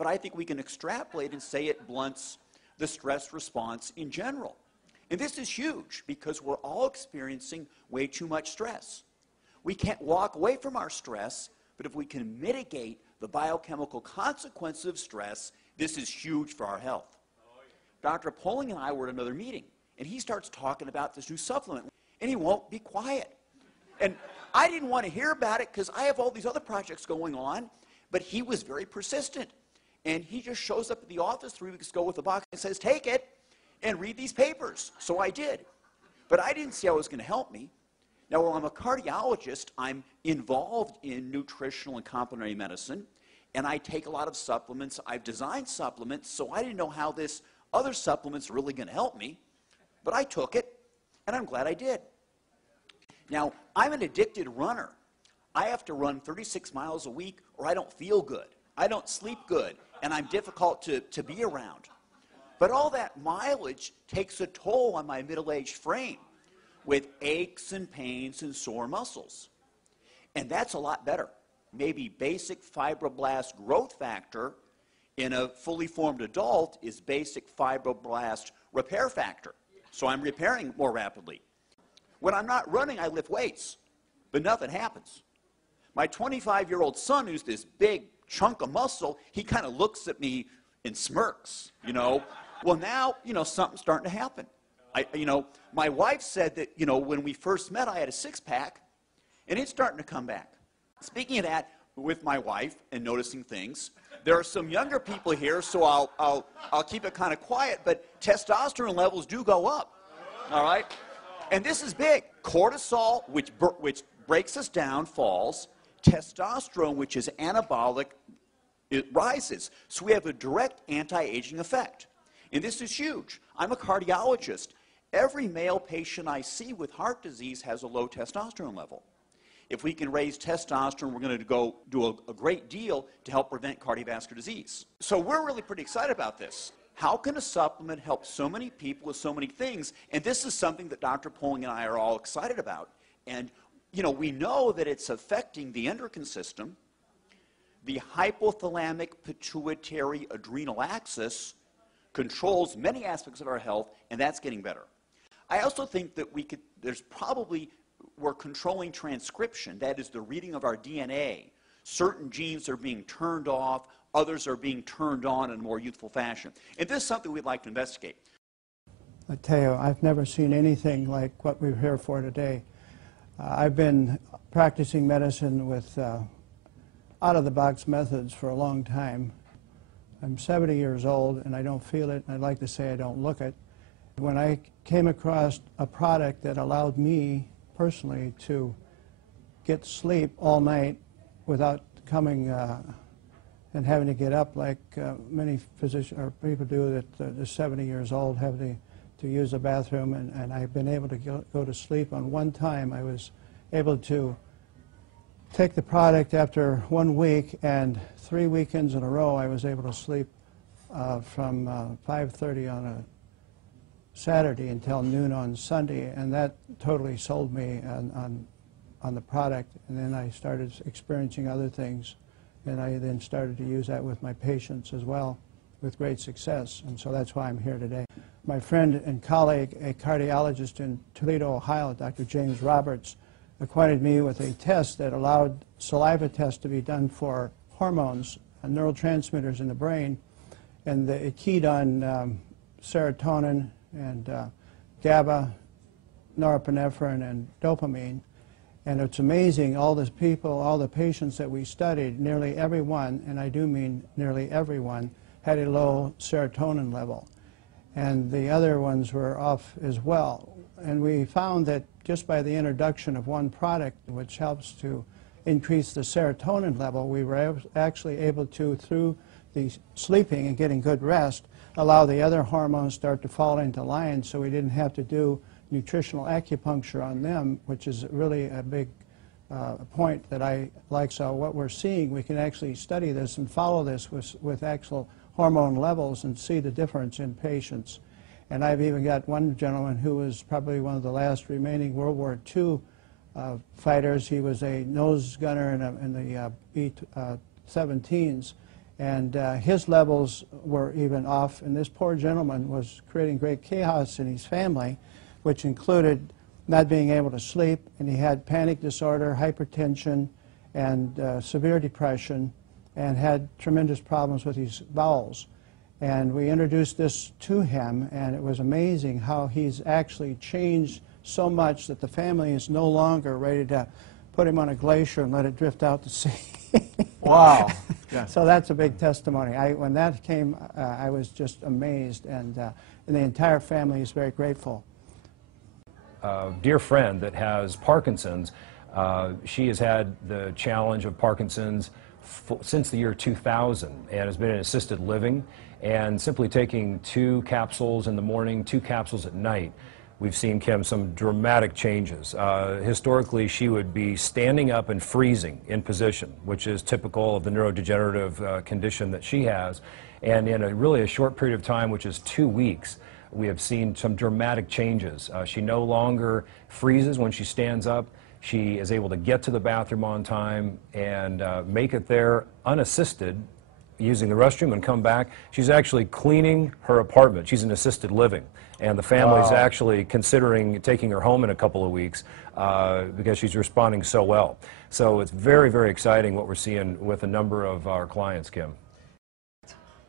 but I think we can extrapolate and say it blunts the stress response in general. And this is huge because we're all experiencing way too much stress. We can't walk away from our stress, but if we can mitigate the biochemical consequences of stress, this is huge for our health. Dr. Poling and I were at another meeting, and he starts talking about this new supplement, and he won't be quiet. And I didn't want to hear about it because I have all these other projects going on, but he was very persistent. And he just shows up at the office 3 weeks ago with a box and says, take it and read these papers. So I did. But I didn't see how it was going to help me. Now, while I'm a cardiologist, I'm involved in nutritional and complementary medicine, and I take a lot of supplements. I've designed supplements, so I didn't know how this other supplement's really going to help me. But I took it, and I'm glad I did. Now, I'm an addicted runner. I have to run 36 miles a week or I don't feel good. I don't sleep good, and I'm difficult to be around. But all that mileage takes a toll on my middle-aged frame with aches and pains and sore muscles. And that's a lot better. Maybe basic fibroblast growth factor in a fully formed adult is basic fibroblast repair factor. So I'm repairing more rapidly. When I'm not running, I lift weights, but nothing happens. My 25-year-old son, who's this big chunk of muscle, he kind of looks at me and smirks, you know. Well, now, you know, something's starting to happen. My wife said that, you know, when we first met, I had a six-pack, and it's starting to come back. Speaking of that, with my wife and noticing things, there are some younger people here, so I'll keep it kind of quiet, but testosterone levels do go up, all right? And this is big. Cortisol, which breaks us down, falls. Testosterone, which is anabolic, it rises. So we have a direct anti-aging effect. And this is huge. I'm a cardiologist. Every male patient I see with heart disease has a low testosterone level. If we can raise testosterone, we're going to go do a great deal to help prevent cardiovascular disease. So we're really pretty excited about this. How can a supplement help so many people with so many things? And this is something that Dr. Poling and I are all excited about. And, you know, we know that it's affecting the endocrine system, the hypothalamic pituitary adrenal axis controls many aspects of our health, and that's getting better. I also think that we're controlling transcription, that is the reading of our DNA. Certain genes are being turned off, others are being turned on in a more youthful fashion. And this is something we'd like to investigate. I tell you, I've never seen anything like what we're here for today. I've been practicing medicine with out-of-the-box methods for a long time. I'm 70 years old and I don't feel it, and I'd like to say I don't look it. When I came across a product that allowed me personally to get sleep all night without coming and having to get up like many physicians or people do that are 70 years old, having to use the bathroom, and I've been able to go to sleep on one time. I was able to take the product after 1 week, and 3 weekends in a row I was able to sleep from 5:30 on a Saturday until noon on Sunday, and that totally sold me on the product. And then I started experiencing other things, and I then started to use that with my patients as well with great success, and so that's why I'm here today. My friend and colleague, a cardiologist in Toledo, Ohio, Dr. James Roberts, acquainted me with a test that allowed saliva tests to be done for hormones and neurotransmitters in the brain, and it keyed on serotonin and GABA, norepinephrine, and dopamine. And it's amazing, all the people, all the patients that we studied, nearly everyone, and I do mean nearly everyone, had a low serotonin level. And the other ones were off as well. And we found that just by the introduction of one product, which helps to increase the serotonin level, we were actually able to, through the sleeping and getting good rest, allow the other hormones start to fall into line, so we didn't have to do nutritional acupuncture on them, which is really a big point that I like. So what we're seeing, we can actually study this and follow this with actual hormone levels and see the difference in patients. And I've even got one gentleman who was probably one of the last remaining World War II fighters. He was a nose gunner in the B-17s, And his levels were even off, and this poor gentleman was creating great chaos in his family, which included not being able to sleep, and he had panic disorder, hypertension, and severe depression, and had tremendous problems with his bowels. And we introduced this to him, and it was amazing how he's actually changed so much that the family is no longer ready to put him on a glacier and let it drift out to sea. Wow. Yeah. So that's a big testimony. When that came, I was just amazed, and the entire family is very grateful. A dear friend that has Parkinson's, she has had the challenge of Parkinson's since the year 2000 and has been in assisted living, and simply taking 2 capsules in the morning, 2 capsules at night, we've seen, Kim, some dramatic changes. Historically, she would be standing up and freezing in position, which is typical of the neurodegenerative condition that she has. And in really a short period of time, which is 2 weeks, we have seen some dramatic changes. She no longer freezes when she stands up. She is able to get to the bathroom on time and make it there unassisted, using the restroom, and come back. She's actually cleaning her apartment. She's in assisted living, and the family's actually considering taking her home in a couple of weeks because she's responding so well. So it's very, very exciting what we're seeing with a number of our clients, Kim.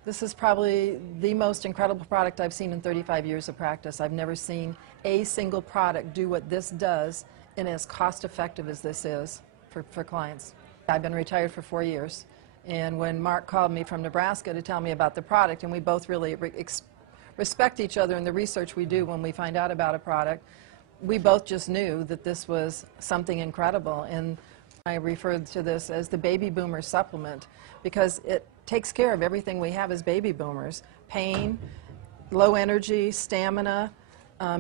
This is probably the most incredible product I've seen in 35 years of practice. I've never seen a single product do what this does and as cost-effective as this is for clients. I've been retired for 4 years, and when Mark called me from Nebraska to tell me about the product, and we both really respect each other in the research we do when we find out about a product, we both just knew that this was something incredible. And I referred to this as the baby boomer supplement because it takes care of everything we have as baby boomers: pain, low energy, stamina,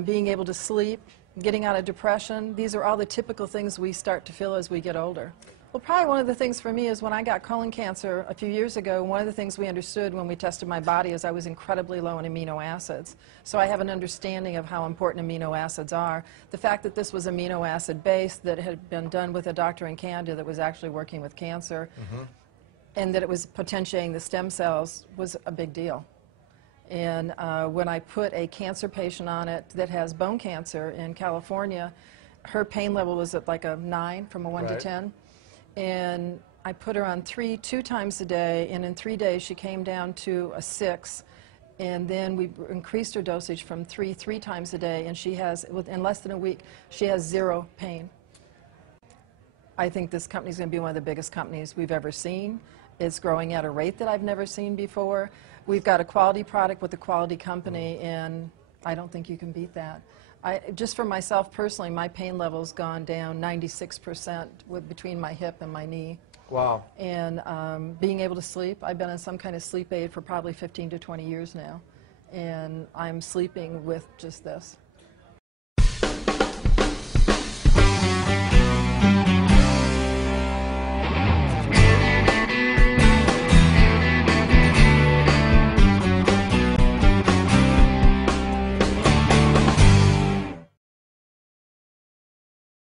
being able to sleep, getting out of depression. These are all the typical things we start to feel as we get older. Well, probably one of the things for me is when I got colon cancer a few years ago, one of the things we understood when we tested my body is I was incredibly low in amino acids. So I have an understanding of how important amino acids are. The fact that this was amino acid based, that it had been done with a doctor in Canada that was actually working with cancer, and that it was potentiating the stem cells was a big deal. And when I put a cancer patient on it that has bone cancer in California, her pain level was at like a 9 from a 1 to 10. And I put her on 2 times a day, and in 3 days she came down to a 6. And then we increased her dosage from 3 times a day, and she has, in less than a week, she has 0 pain. I think this company is going to be one of the biggest companies we've ever seen. It's growing at a rate that I've never seen before. We've got a quality product with a quality company, and I don't think you can beat that. Just for myself personally, my pain level's gone down 96% between my hip and my knee. Wow. And being able to sleep, I've been on some kind of sleep aid for probably 15 to 20 years now, and I'm sleeping with just this.